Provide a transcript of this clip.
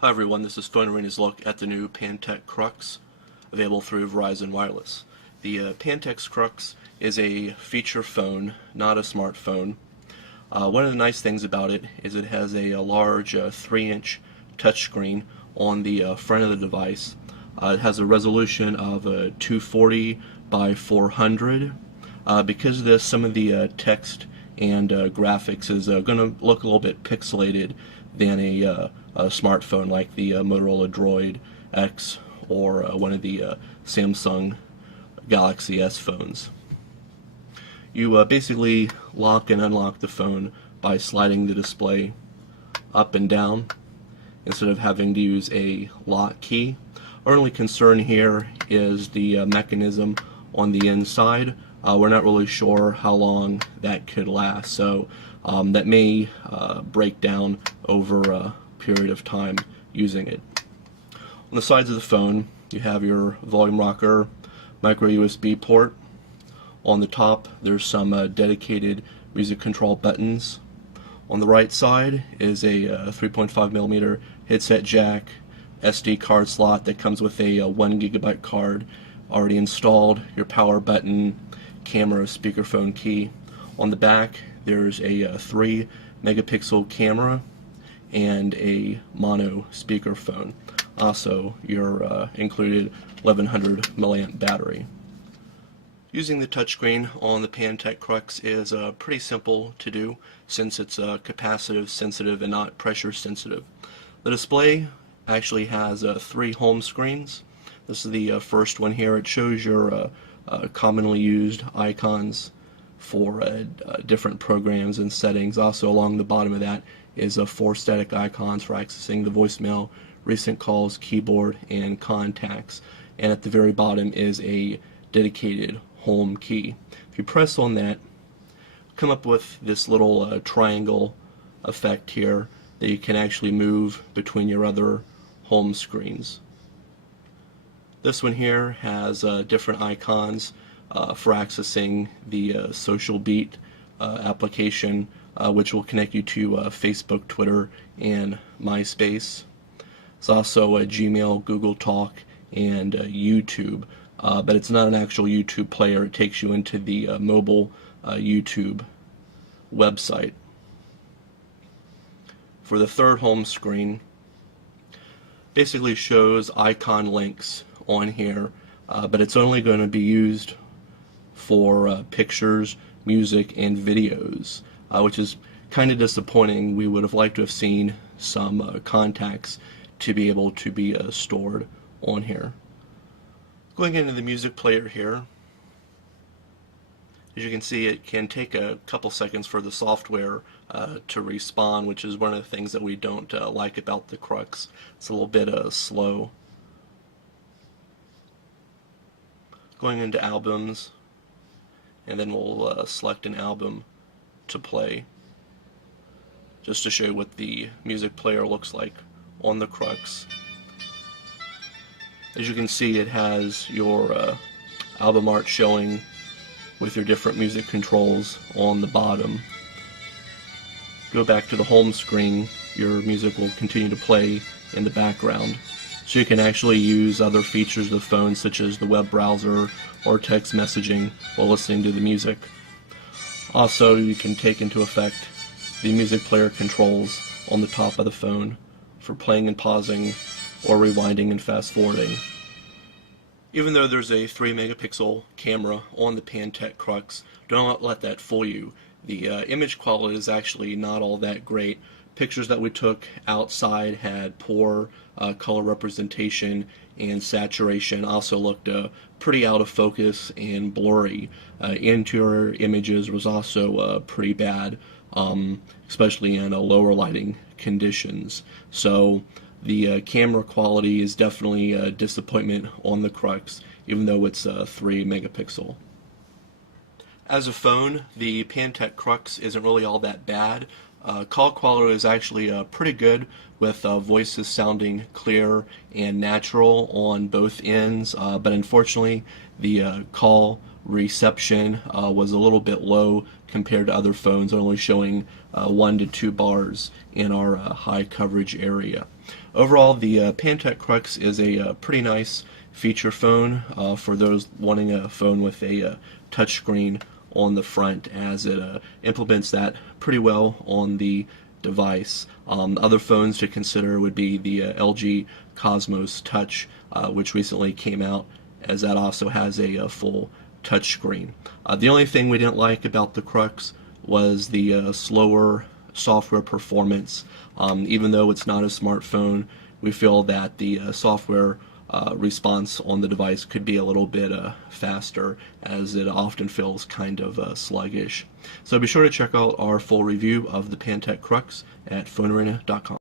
Hi everyone, this is Phone Arena's look at the new Pantech Crux, available through Verizon Wireless. The Pantech Crux is a feature phone, not a smartphone. One of the nice things about it is it has a large 3-inch touchscreen on the front of the device. It has a resolution of 240 by 400. Because of this, some of the text and graphics is going to look a little bit pixelated than a smartphone like the Motorola Droid X or one of the Samsung Galaxy S phones. You basically lock and unlock the phone by sliding the display up and down instead of having to use a lock key. Our only concern here is the mechanism on the inside. We're not really sure how long that could last, so that may break down over a period of time using it. On the sides of the phone, you have your volume rocker, micro USB port. On the top, there's some dedicated music control buttons. On the right side is a 3.5mm headset jack, SD card slot that comes with a 1GB card already installed, your power button, camera, speakerphone key. On the back, there's a 3-megapixel camera and a mono speakerphone. Also, your included 1100 milliamp battery. Using the touchscreen on the Pantech Crux is pretty simple to do since it's capacitive sensitive and not pressure sensitive. The display actually has 3 home screens. This is the first one here. It shows your commonly used icons for different programs and settings. Also along the bottom of that is 4 static icons for accessing the voicemail, recent calls, keyboard, and contacts. And at the very bottom is a dedicated home key. If you press on that, come up with this little triangle effect here that you can actually move between your other home screens. This one here has different icons for accessing the Social Beat application, which will connect you to Facebook, Twitter, and MySpace. It's also a Gmail, Google Talk, and YouTube, but it's not an actual YouTube player. It takes you into the mobile YouTube website. For the third home screen, basically shows icon links on here, but it's only going to be used for pictures, music, and videos, which is kind of disappointing. We would have liked to have seen some contacts to be able to be stored on here. Going into the music player here, as you can see, it can take a couple seconds for the software to respawn, which is one of the things that we don't like about the Crux. It's a little bit slow. Going into albums, and then we'll select an album to play, just to show you what the music player looks like on the Crux. As you can see, it has your album art showing with your different music controls on the bottom. Go back to the home screen, your music will continue to play in the background. So you can actually use other features of the phone, such as the web browser or text messaging, while listening to the music. Also, you can take into effect the music player controls on the top of the phone for playing and pausing or rewinding and fast forwarding. Even though there's a 3-megapixel camera on the Pantech Crux, don't let that fool you. The image quality is actually not all that great. Pictures that we took outside had poor color representation and saturation. Also looked pretty out of focus and blurry. Interior images was also pretty bad, especially in lower lighting conditions. So the camera quality is definitely a disappointment on the Crux, even though it's 3-megapixel. As a phone, the Pantech Crux isn't really all that bad. Call quality is actually pretty good, with voices sounding clear and natural on both ends, but unfortunately the call reception was a little bit low compared to other phones, only showing 1 to 2 bars in our high coverage area. Overall, the Pantech Crux is a pretty nice feature phone for those wanting a phone with a touchscreen on the front, as it implements that pretty well on the device. Other phones to consider would be the LG Cosmos Touch, which recently came out, as that also has a full touchscreen. The only thing we didn't like about the Crux was the slower software performance. Even though it's not a smartphone, we feel that the software response on the device could be a little bit faster, as it often feels kind of sluggish. So be sure to check out our full review of the Pantech Crux at phonearena.com.